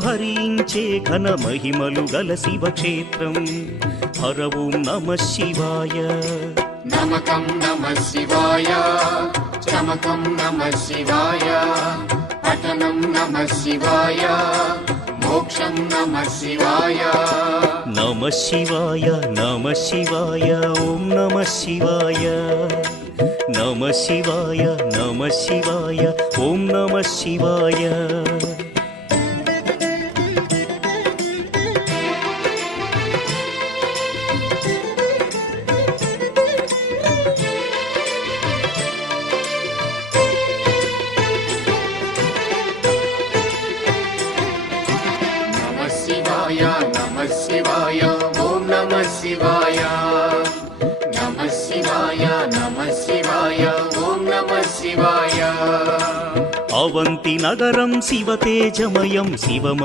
హరించే ఘన మహిమలు గల శివక్షేత్రం. హర ఓం నమః శివాయ. నమకం నమః శివాయ, చమకం నమః శివాయ, పఠనం నమః శివాయ, మోక్షం నమః శివాయ. నమః శివాయ నమః శివాయ ఓం నమః శివాయ. నమః శివాయ నమః శివాయ ఓం నమః శివాయ. నమః శివాయ ఓం నమః శివాయ. నమః శివాయ నమః శివాయ ఓం నమః శివాయ. అవంతి నగరం శివ తేజమయం శివమయ